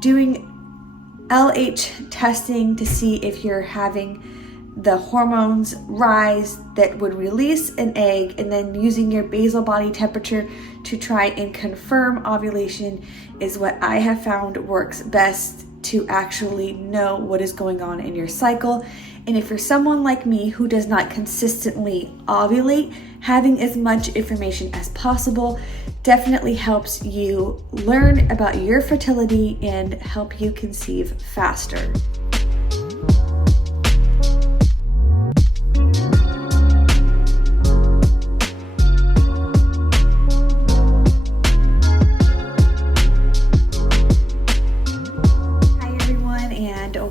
doing LH testing to see if you're having the hormones rise that would release an egg, and then using your basal body temperature to try and confirm ovulation is what I have found works best to actually know what is going on in your cycle. And if you're someone like me who does not consistently ovulate, having as much information as possible definitely helps you learn about your fertility and help you conceive faster.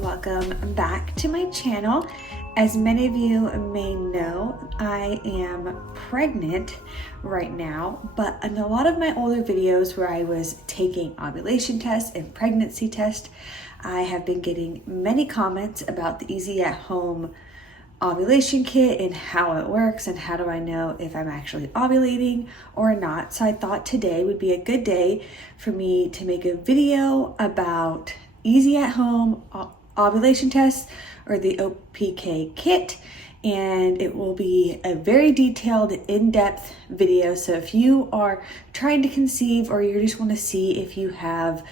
Welcome back to my channel. As many of you may know, I am pregnant right now, but in a lot of my older videos where I was taking ovulation tests and pregnancy tests, I have been getting many comments about the Easy at Home ovulation kit and how it works and how do I know if I'm actually ovulating or not. So I thought today would be a good day for me to make a video about Easy at Home ovulation tests, or the OPK kit, and it will be a very detailed, in-depth video. So if you are trying to conceive or you just want to see if you have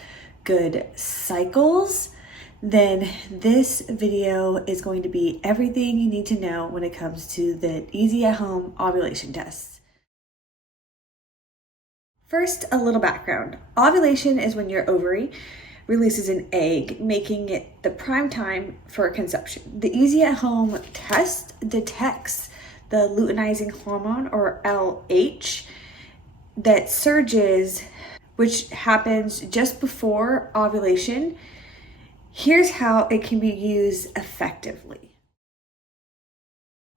good cycles, then this video is going to be everything you need to know when it comes to the Easy at Home ovulation tests. First, a little background. Ovulation is when your ovary releases an egg, making it the prime time for conception. The Easy at Home test detects the luteinizing hormone, or LH, that surges, which happens just before ovulation. Here's how it can be used effectively.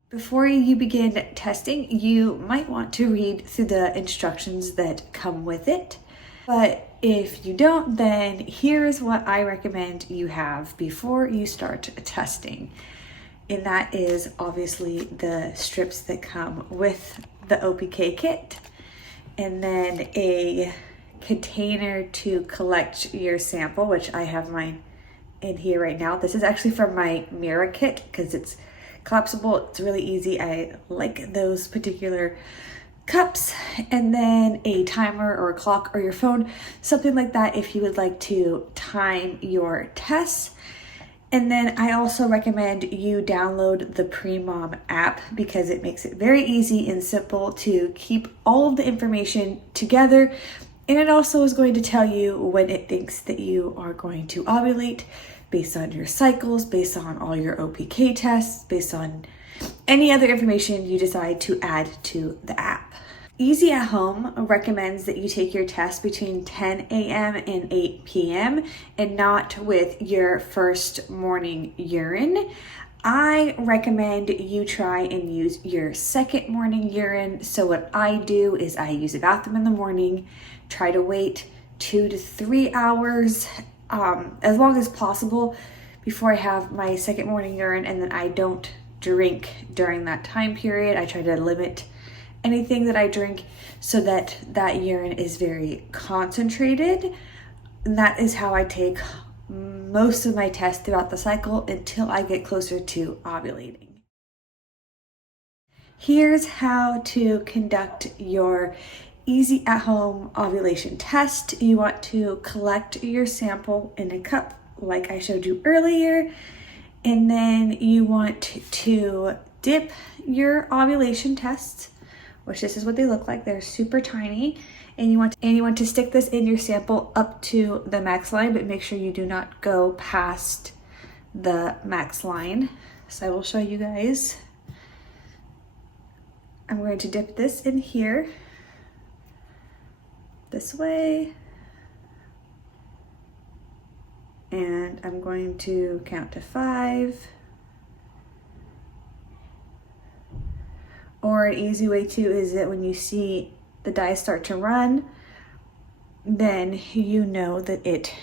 Before you begin testing, you might want to read through the instructions that come with it. But if you don't, then here's what I recommend you have before you start testing. And that is obviously the strips that come with the OPK kit, and then a container to collect your sample, which I have mine in here right now. This is actually from my Mirror kit because it's collapsible. It's really easy. I like those particular cups, and then a timer or a clock or your phone, something like that if you would like to time your tests. And then I also recommend you download the Premom app because it makes it very easy and simple to keep all of the information together, and it also is going to tell you when it thinks that you are going to ovulate based on your cycles, based on all your OPK tests, based on any other information you decide to add to the app. Easy at Home recommends that you take your test between 10 a.m. and 8 p.m. and not with your first morning urine. I recommend you try and use your second morning urine. So what I do is I use a bathroom in the morning, try to wait 2 to 3 hours, as long as possible before I have my second morning urine, and then I don't drink during that time period. I try to limit anything that I drink so that that urine is very concentrated. And that is how I take most of my tests throughout the cycle until I get closer to ovulating. Here's how to conduct your Easy at Home ovulation test. You want to collect your sample in a cup like I showed you earlier, and then you want to dip your ovulation tests, which this is what they look like. They're super tiny, and you want to stick this in your sample up to the max line, but make sure you do not go past the max line. So I will show you guys. I'm going to dip this in here this way, and I'm going to count to 5. Or an easy way too is that when you see the dye start to run, then you know that it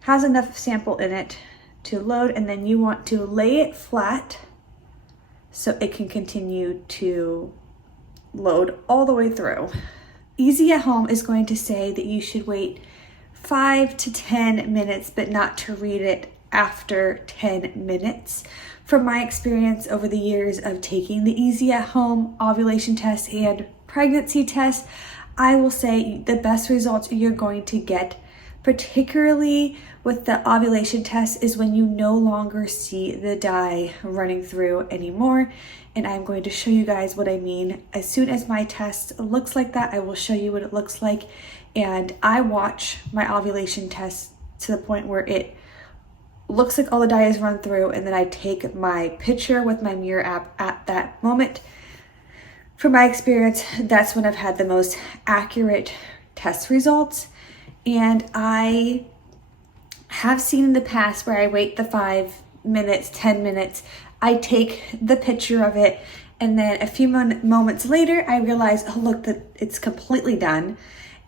has enough sample in it to load, and then you want to lay it flat so it can continue to load all the way through. Easy at Home is going to say that you should wait 5 to 10 minutes, but not to read it after 10 minutes. From my experience over the years of taking the easy at home ovulation test and pregnancy test, I will say the best results you're going to get, particularly with the ovulation test, is when you no longer see the dye running through anymore. And I'm going to show you guys what I mean. As soon as my test looks like that, I will show you what it looks like. And I watch my ovulation test to the point where it looks like all the dye is run through, and then I take my picture with my mirror app at that moment. From my experience, that's when I've had the most accurate test results. And I have seen in the past where I wait the 5 minutes, 10 minutes, I take the picture of it, and then a few moments later, I realize, oh look, that it's completely done.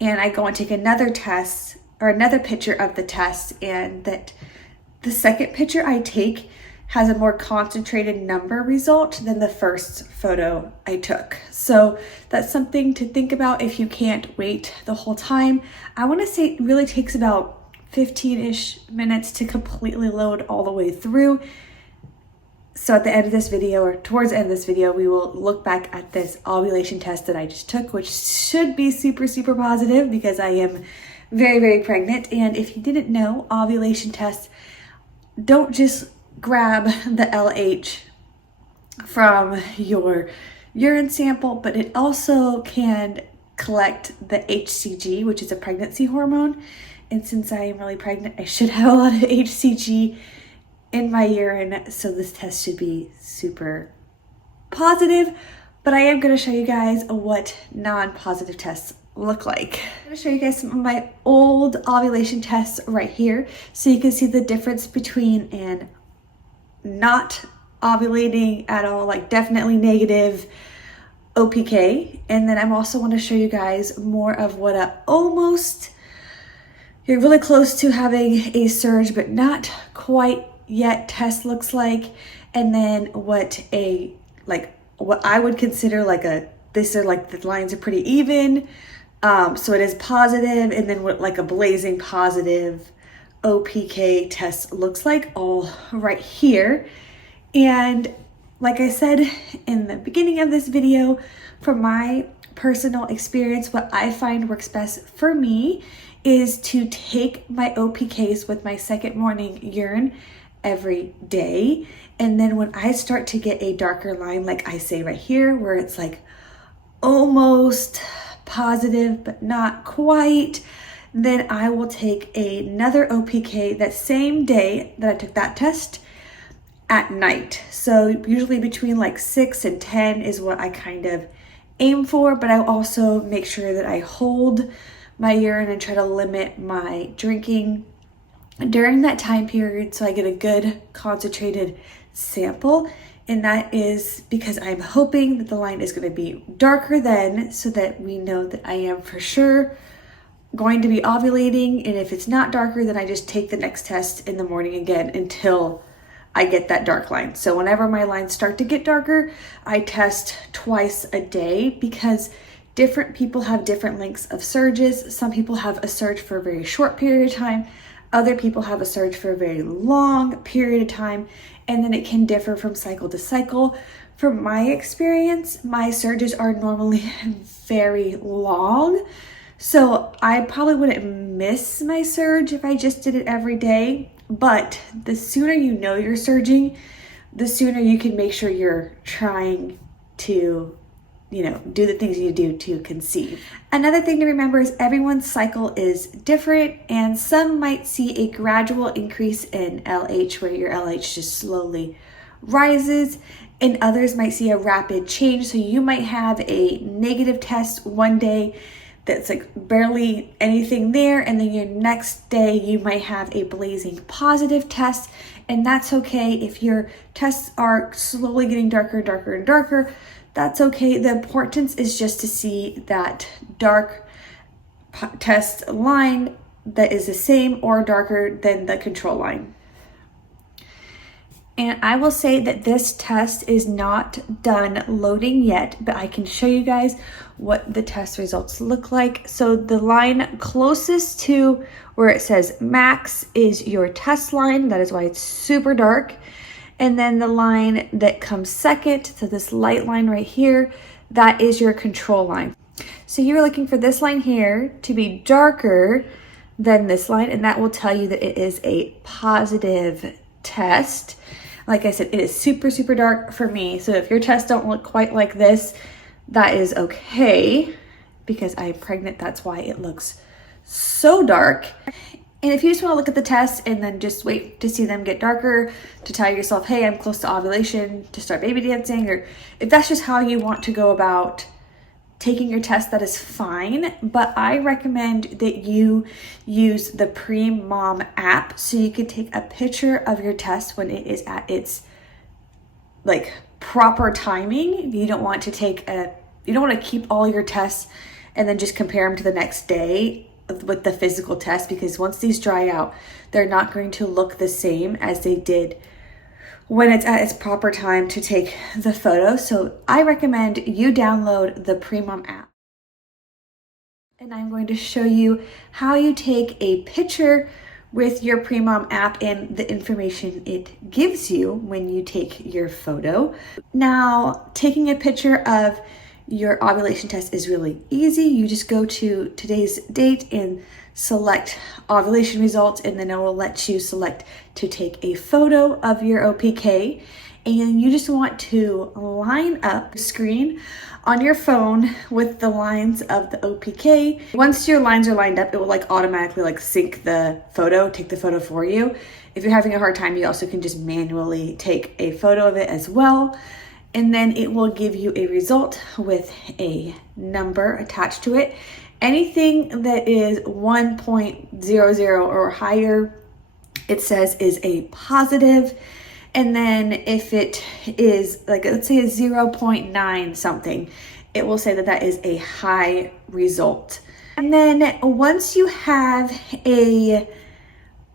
And I go and take another test or another picture of the test, and that the second picture I take has a more concentrated number result than the first photo I took. So that's something to think about if you can't wait the whole time. I want to say it really takes about 15-ish minutes to completely load all the way through. So at the end of this video, or towards the end of this video, we will look back at this ovulation test that I just took, which should be super, super positive because I am very, very pregnant. And if you didn't know, ovulation tests don't just grab the LH from your urine sample, but it also can collect the HCG, which is a pregnancy hormone. And since I am really pregnant, I should have a lot of HCG in my urine, so this test should be super positive. But I am going to show you guys what non-positive tests look like. I'm going to show you guys some of my old ovulation tests right here, so you can see the difference between an not ovulating at all, like definitely negative OPK. And then I'm also want to show you guys more of what you're really close to having a surge but not quite yet test looks like. And then what I would consider these are like the lines are pretty even, so it is positive. And then what like a blazing positive OPK test looks like, all right here. And like I said in the beginning of this video, from my personal experience, what I find works best for me is to take my OPKs with my second morning urine every day. And then when I start to get a darker line, like I say right here, where it's like almost positive but not quite, then I will take another OPK that same day that I took that test at night. So usually between like 6 and 10 is what I kind of aim for, but I also make sure that I hold my urine and try to limit my drinking during that time period so I get a good concentrated sample. And that is because I'm hoping that the line is going to be darker then, so that we know that I am for sure going to be ovulating. And if it's not darker, then I just take the next test in the morning again until I get that dark line. So whenever my lines start to get darker, I test twice a day, because different people have different lengths of surges. Some people have a surge for a very short period of time. Other people have a surge for a very long period of time. And then it can differ from cycle to cycle. From my experience, my surges are normally very long. So I probably wouldn't miss my surge if I just did it every day. But the sooner you know you're surging, the sooner you can make sure you're trying to, do the things you do to conceive. Another thing to remember is everyone's cycle is different, and some might see a gradual increase in LH where your LH just slowly rises, and others might see a rapid change. So you might have a negative test one day that's like barely anything there, and then your next day you might have a blazing positive test, and that's okay. If your tests are slowly getting darker and darker and darker, that's okay. The importance is just to see that dark test line that is the same or darker than the control line. And I will say that this test is not done loading yet, but I can show you guys what the test results look like. So the line closest to where it says max is your test line. That is why it's super dark. And then the line that comes second, so this light line right here, that is your control line. So you're looking for this line here to be darker than this line, and that will tell you that it is a positive test. Like I said, it is super, super dark for me. So if your tests don't look quite like this, that is okay, because I'm pregnant. That's why it looks so dark. And if you just want to look at the test and then just wait to see them get darker to tell yourself, hey, I'm close to ovulation, to start baby dancing, or if that's just how you want to go about taking your test, that is fine. But I recommend that you use the Premom app so you can take a picture of your test when it is at its like proper timing. You don't want to keep all your tests and then just compare them to the next day with the physical test, because once these dry out, they're not going to look the same as they did when it's at its proper time to take the photo. So I recommend you download the Premom app. And I'm going to show you how you take a picture with your Premom app and the information it gives you when you take your photo. Now, taking a picture of your ovulation test is really easy. You just go to today's date and select ovulation results, and then it will let you select to take a photo of your OPK. And you just want to line up the screen on your phone with the lines of the OPK. Once your lines are lined up, it will like automatically like sync the photo, take the photo for you. If you're having a hard time, you also can just manually take a photo of it as well. And then it will give you a result with a number attached to it. Anything that is 1.00 or higher, it says is a positive. And then if it is like, let's say a 0.9 something, it will say that that is a high result. And then once you have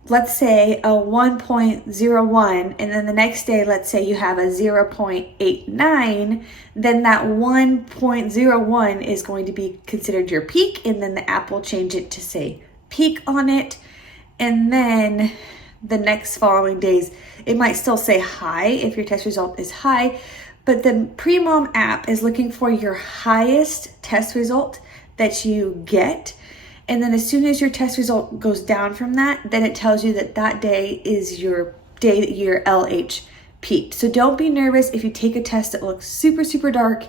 let's say a 1.01, and then the next day, let's say you have a 0.89, then that 1.01 is going to be considered your peak, and then the app will change it to say peak on it. And then the next following days, it might still say high if your test result is high, but the Premom app is looking for your highest test result that you get. And then as soon as your test result goes down from that, then it tells you that that day is your day that your LH peaked. So don't be nervous if you take a test that looks super, super dark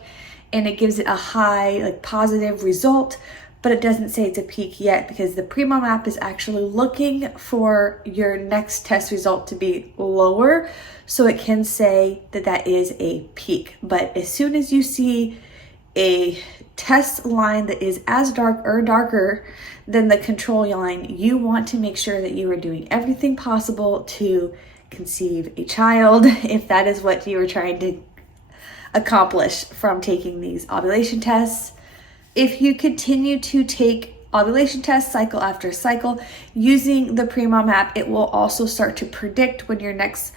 and it gives it a high, like positive result, but it doesn't say it's a peak yet, because the Premom app is actually looking for your next test result to be lower so it can say that that is a peak. But as soon as you see a test line that is as dark or darker than the control line, you want to make sure that you are doing everything possible to conceive a child, if that is what you are trying to accomplish from taking these ovulation tests. If you continue to take ovulation tests cycle after cycle using the Premom app, it will also start to predict when your next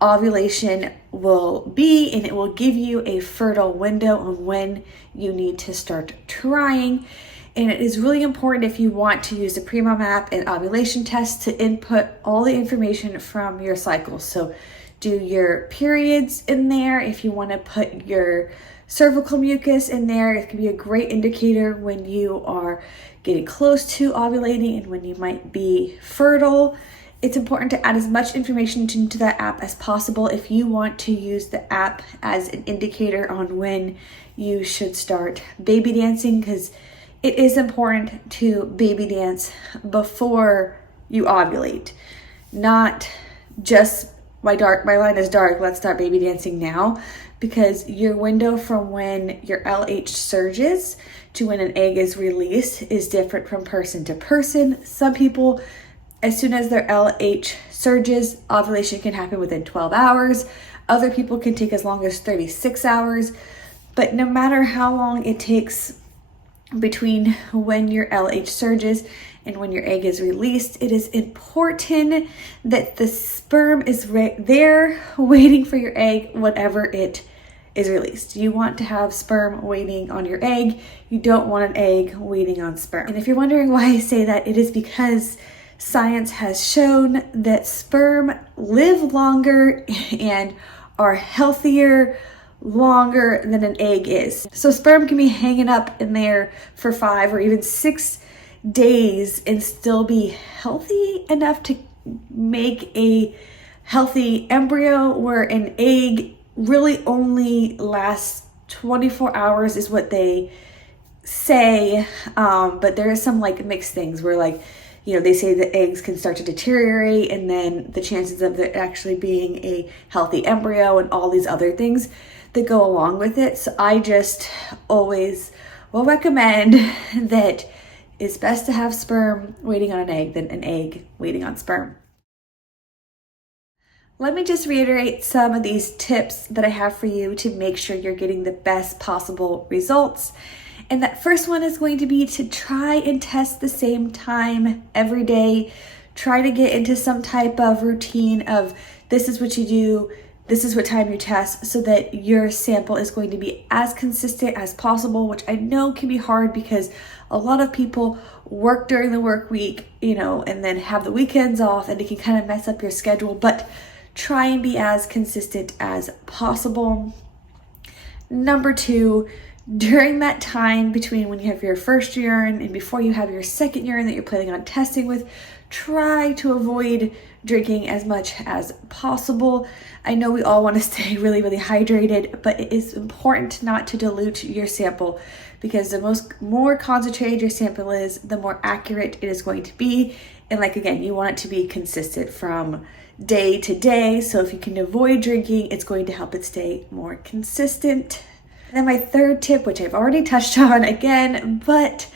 ovulation will be, and it will give you a fertile window on when you need to start trying. And it is really important, if you want to use the Premom app and ovulation tests, to input all the information from your cycle. So do your periods in there. If you want to put your cervical mucus in there, it can be a great indicator when you are getting close to ovulating and when you might be fertile. It's important to add as much information into that app as possible if you want to use the app as an indicator on when you should start baby dancing, because it is important to baby dance before you ovulate. Not just my line is dark, let's start baby dancing now, because your window from when your LH surges to when an egg is released is different from person to person. Some people, as soon as their LH surges, ovulation can happen within 12 hours. Other people can take as long as 36 hours. But no matter how long it takes between when your LH surges And when your egg is released, it is important that the sperm is right there waiting for your egg whenever it is released. You want to have sperm waiting on your egg. You don't want an egg waiting on sperm. And if you're wondering why I say that, it is because science has shown that sperm live longer and are healthier longer than an egg is. So sperm can be hanging up in there for 5 or even 6 days and still be healthy enough to make a healthy embryo, where an egg really only lasts 24 hours is what they say. But there is some like mixed things where they say that eggs can start to deteriorate, and then the chances of it actually being a healthy embryo and all these other things that go along with it. So I just always will recommend that it's best to have sperm waiting on an egg than an egg waiting on sperm. Let me just reiterate some of these tips that I have for you to make sure you're getting the best possible results. And that first one is going to be to try and test the same time every day. Try to get into some type of routine of this is what you do, this is what time you test, so that your sample is going to be as consistent as possible, which I know can be hard because a lot of people work during the work week, and then have the weekends off, and it can kind of mess up your schedule. But try and be as consistent as possible. Number 2, during that time between when you have your first urine and before you have your second urine that you're planning on testing with, try to avoid drinking as much as possible. I know we all want to stay really, really hydrated, but it is important not to dilute your sample, because the more concentrated your sample is, the more accurate it is going to be. And again, you want it to be consistent from day to day. So if you can avoid drinking, it's going to help it stay more consistent. And then my third tip, which I've already touched on again, but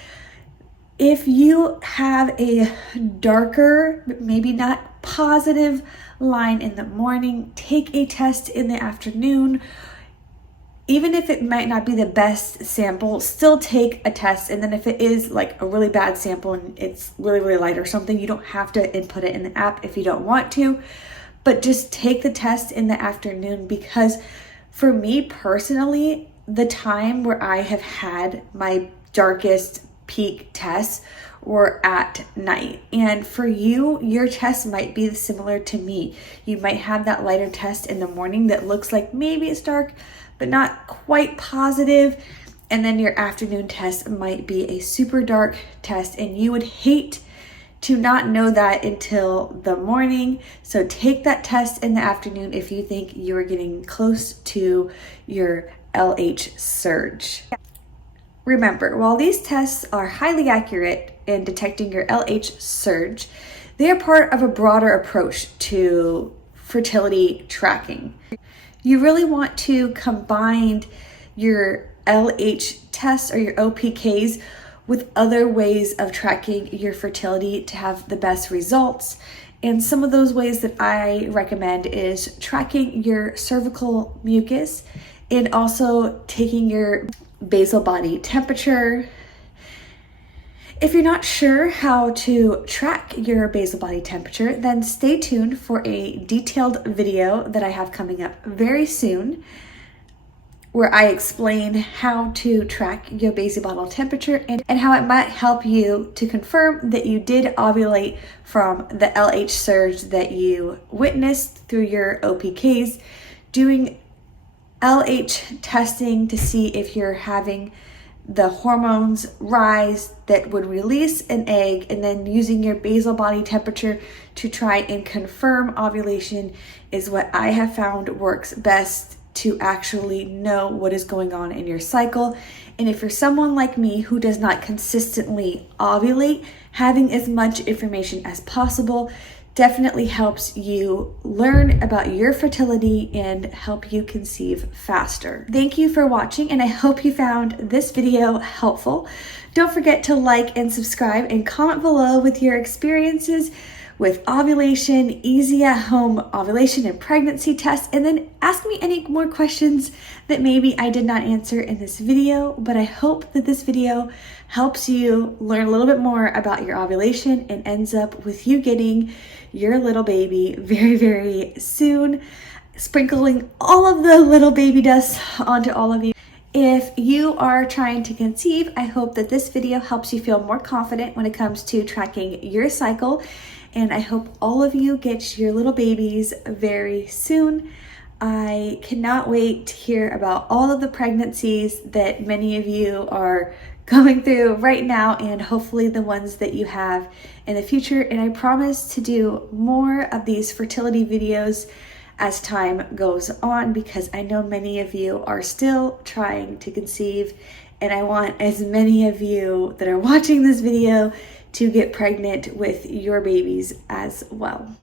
if you have a darker, maybe not positive line in the morning, take a test in the afternoon. Even if it might not be the best sample, still take a test. And then if it is a really bad sample and it's really, really light or something, you don't have to input it in the app if you don't want to, but just take the test in the afternoon. Because for me personally, the time where I have had my darkest peak tests were at night. And for you, your test might be similar to me. You might have that lighter test in the morning that looks like maybe it's dark, but not quite positive. And then your afternoon test might be a super dark test, and you would hate to not know that until the morning. So take that test in the afternoon if you think you are getting close to your LH surge. Remember, while these tests are highly accurate in detecting your LH surge, they are part of a broader approach to fertility tracking. You really want to combine your LH tests or your OPKs with other ways of tracking your fertility to have the best results. And some of those ways that I recommend is tracking your cervical mucus and also taking your basal body temperature. If you're not sure how to track your basal body temperature, then stay tuned for a detailed video that I have coming up very soon, where I explain how to track your basal body temperature and how it might help you to confirm that you did ovulate from the LH surge that you witnessed through your OPKs, doing LH testing to see if you're having the hormones rise that would release an egg, and then using your basal body temperature to try and confirm ovulation is what I have found works best to actually know what is going on in your cycle. And if you're someone like me who does not consistently ovulate, having as much information as possible definitely helps you learn about your fertility and help you conceive faster. Thank you for watching, and I hope you found this video helpful. Don't forget to like and subscribe and comment below with your experiences with ovulation, easy at home ovulation and pregnancy tests, and then ask me any more questions that maybe I did not answer in this video. But I hope that this video helps you learn a little bit more about your ovulation and ends up with you getting your little baby very, very soon, sprinkling all of the little baby dust onto all of you. If you are trying to conceive, I hope that this video helps you feel more confident when it comes to tracking your cycle, and I hope all of you get your little babies very soon. I cannot wait to hear about all of the pregnancies that many of you are going through right now, and hopefully the ones that you have in the future. And I promise to do more of these fertility videos as time goes on, because I know many of you are still trying to conceive, and I want as many of you that are watching this video to get pregnant with your babies as well.